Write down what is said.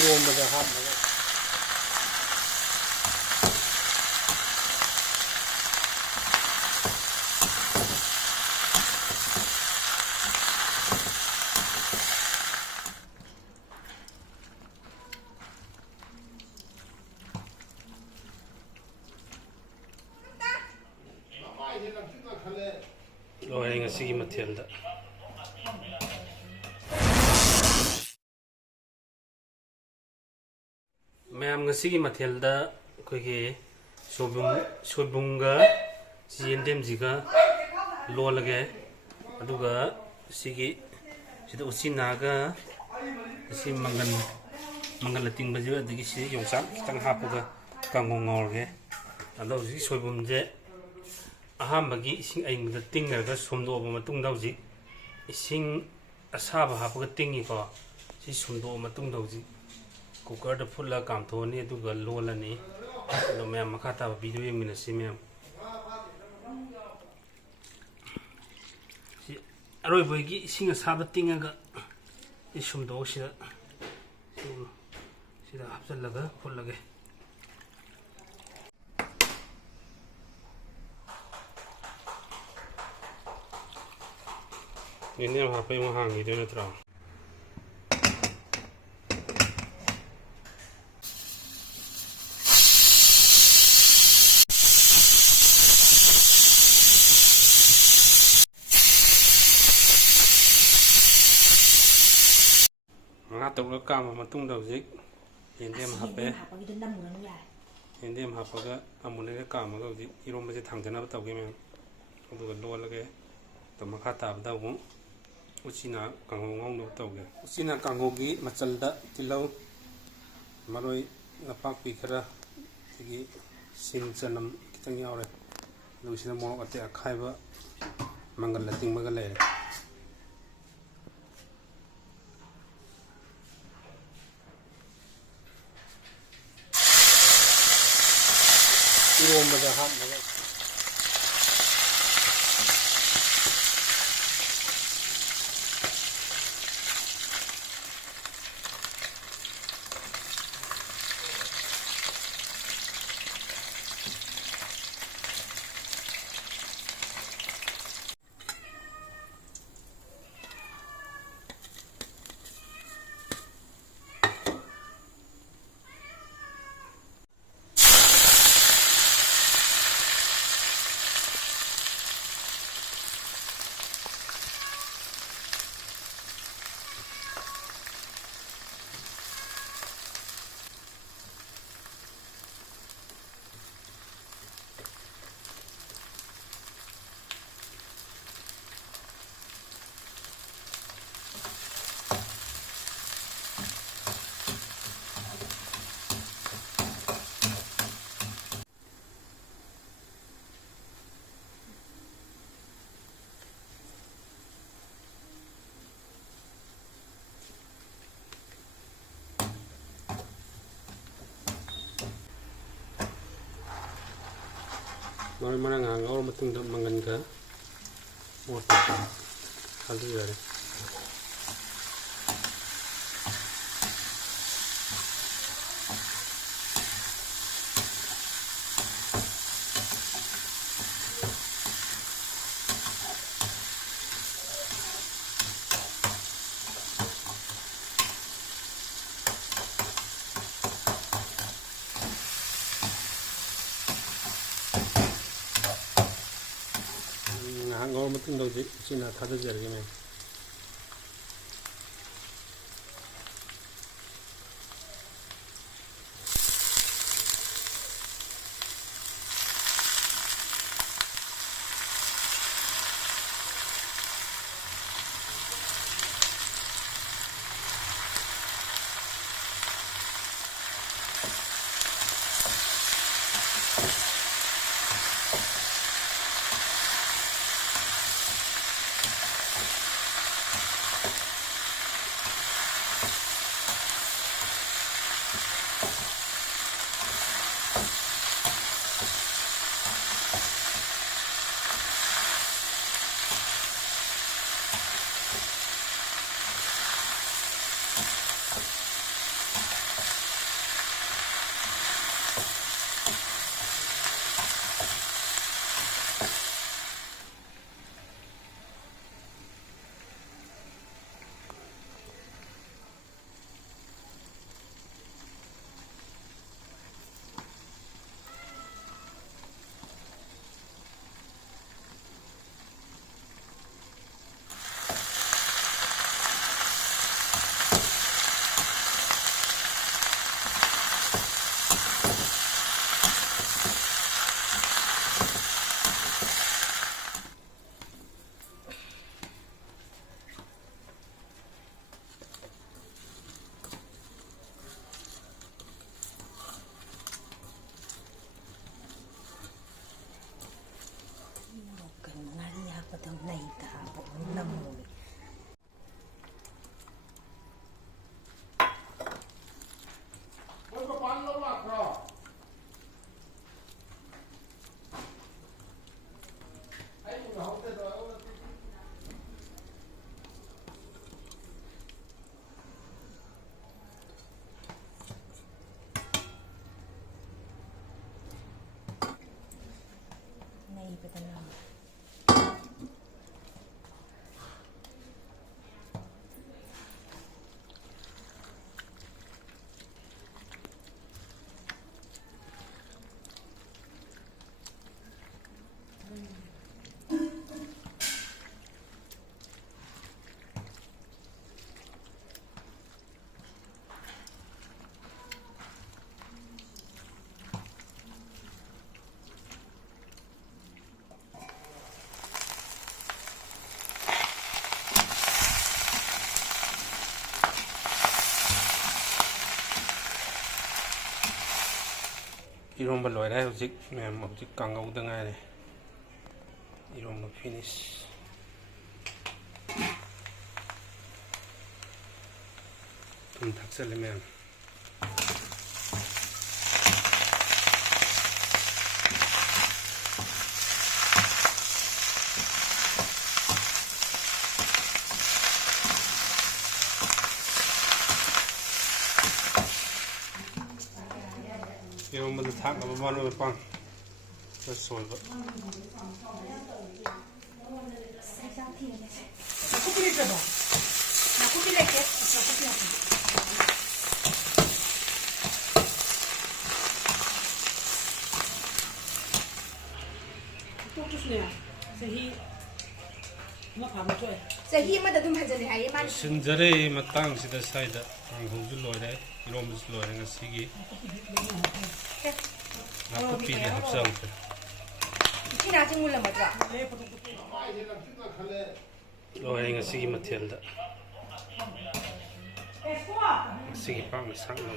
이런바다 하면 loài ngà xí mà thiền đó ma'am ngà xí mà thiền đó कोई के सोइबुम चियेंडेम जिगा लो लगे अदुगा सिगी सिदा उचिना गा सि मंगल तिंग बजे अदगी सि योंसाक खितंग हापुगा कांगो ngorge अदो सि सोइबुम जे अहामबगी इसिंग अइंगदा तिंगरगा सोमदोबा मतुंग दौजि इसिंग असाबा हापुगा तिंगी को सि सोमदोबा मतुंग दौजि कुकर द फुल्ला कामथोनी अदुगा लोलनी अदो मैम मखा ताबा वीडियो यमिनसि मैम सि अरोइबगी इसिंग असाबा तिंगगा इ सोमदोसिदा सिदा हपचलगा फुल्लगे ini HP mau hang itu netral ngatuk rekam matung dawjik indem HP indem HP ga amune rekam ga ujik irom baje thangjana batawge me aduga lolage to makha tab dawu Uchina kanghou ngong do tawge Uchina kanghou gi machalda tilau maroi napak pi khara tigi sin chanam kitang yaure lusina mo ate akhaiba mangal lating maga le irom baja hat maga Mari mana ngangor matung dam mangan ka mota kali yare ngor matung dawji Uchina thada jarge me 이런바 loire hojik mem hojik kanghou da ngai re ironba finish tum thakchale mem 이런 것도 다 가봐봐는 빵 됐어 이거 나 코피를 줘봐. 나 코피 낼게. 나 코피 할게. 또 주시네요. 세희 뭐 밥을 줘요. 세희마다 좀 하자니 아이만 신절의 마땅시다 사이다 kanghou도 loire 이런바도 loire ngasi기 나코피데 합성돼 Uchina 아직 몰라 맞아. loire ngasi기 마텔다 ngasi기 빵 sak lo